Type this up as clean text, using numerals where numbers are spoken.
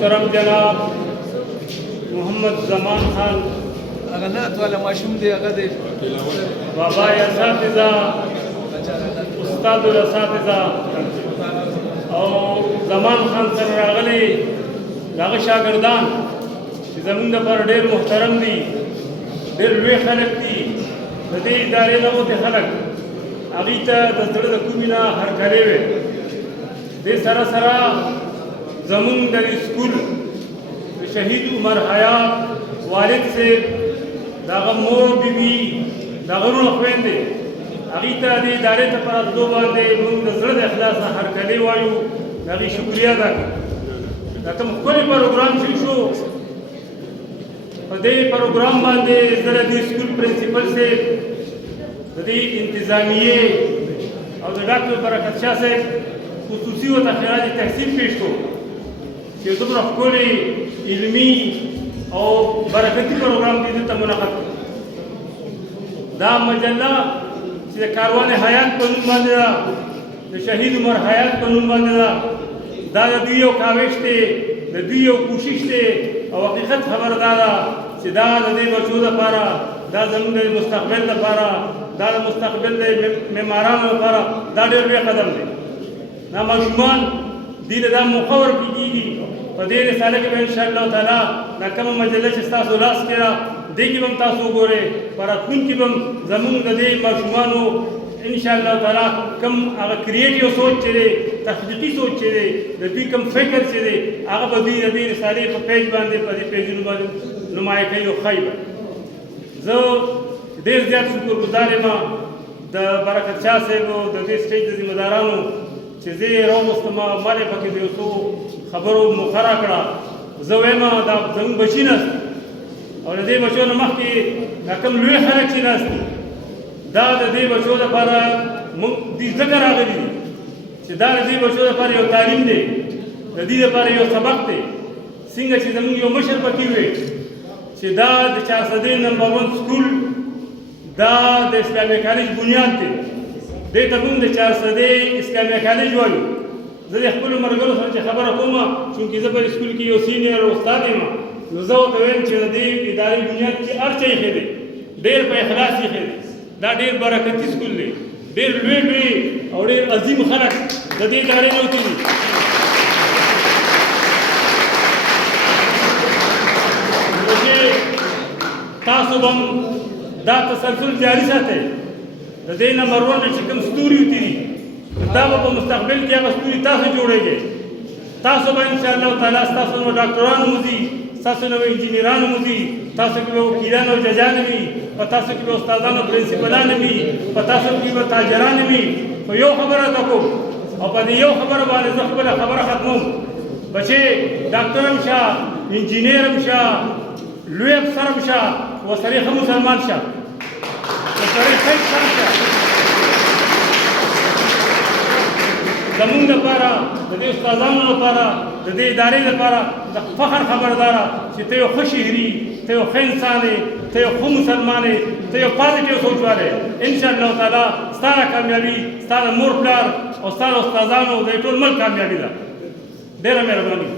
محترم جناب محمد زمان خان هغه نعت والا ماشوم دی هغه دی بابا اساتذه استاد الاساتذه او زمان خان سره راغلي دغه شاګردان چې زموږ لپاره ډېر محترم دي ډېر لوی خلک دي د دې ادارې نه وته خلک هغوی ته د زړه د کومې نه هرکلی وې دې سره سره زموږ د سکول د شهید عمر حیات والد صاحب د هغه مور بیبي د هغه وروڼه خویندې هغوی ته دې ادارې ته په راتلو باندې موږ د زړه د اخلاص نه هرکلی وایو د هغوی شکریه ادا کړو دا کوم ښکلی پروګرام چې شو په دې پروګرام باندې زه د دې سکول پرنسپل صاحب د دې انتظامیې او د ډاکټر برکت شاه صاحب خصوصي ورته خراج تحصیل پیش کړو چې دومره ښکلی علمي او برکتي پروګرام دې دلته منعقد کړو دا مجله چې د کاروان حیات په نوم باندې ده د شهید عمر حیات په نوم باندې ده دا د دوی یو کاوش دی د دوی یو کوشش دی او حقیقت خبره دا ده چې دا د دې بچو لپاره دا زموږ د مستقبل لپاره دا د مستقبل د معمارانو لپاره دا ډېر لوی قدم دی دا ماشومان دې ته دا موقع ورکړل کېږي په دې رساله کې به انشاءالله تعالی دا کومه مجله چې ستاسو لاس کې ده دې کې به هم تاسو وګورئ په راتلونکي به هم زموږ د دې ماشومانو انشاءالله تعالی کوم هغه کریټیو سوچ چې دی تخلیقي سوچ چې دی د دوی کوم فکر چې دی هغه به دوی د دې رسالې په پیج باندې په دې پیجونو باندې نمایه کوي او ښایي به زه ډېر زیات شکرګزار یم د برکت شاه صاحب او د دې سټیج د ذمه دارانو چې زه یې راوغوښتم ما یې پکې د یو څو خبرو موخه راکړه زه وایم دا زموږ بچي ناست او د دې بچو نه مخکې دا کوم لوی خلک چې ناست دي دا د دې بچو لپاره موږ دې ځکه راغلي دي چې دا د دې بچو لپاره یو تعلیم دی د دې لپاره یو سبق دی څنګه چې زموږ یو مشر پکې وی چې دا د 400 نمبر 1 سکول دا د اسلامي کالج بنیاد دی دې ته موږ د 400 اسلامي کالج وایو زه د خپلو ملګرو سره چې خبره کوم چونکې زه په سکول کې یو سینیر استاد یم نو زه ورته وایم چې د دې ادارې بنیاد کې هر څه ایښی دی ډېر په اخلاص ایښی دی دا ډېر برکتي سکول دی ډېر لوی او ډېر عظیم خلک د دې ادارې نه وتلي تاسو به دا تسلسل جاري ساتئ د دې نمبر 1 چې کوم ستوري وتي دي دا به په مستقبل کې هغه ستوري تاسو جوړېږئ تاسو به انشاءالله تعالی ستاسو نو ډاکټران وځي ستاسو نو انجینران وځي تاسو کې به وکیلان او ججان وي په تاسو کې به استادان او پرنسپلان وي په تاسو کې به تاجران وي خو یو خبره ته کوم او په دې یو خبره باندې زه خپله خبره ختموم بچې ډاکټر هم شه انجینر هم شه لوی افسر هم شه وسړی ښه مسلمان شه وسړی ښه انسان شه زموږ لپاره د دې استادانو لپاره د دې ادارې لپاره د فخر خبرداره چې ته یو ښه شهري ته یو ښه انسان یې ته یو ښه مسلمان یې ته یو پازیټیو سوچ والی انشاءالله تعالی ستا کامیابي ستا د مور پلار او ستا د استادانو د ټول ملک کامیابي ده ډېره مهرباني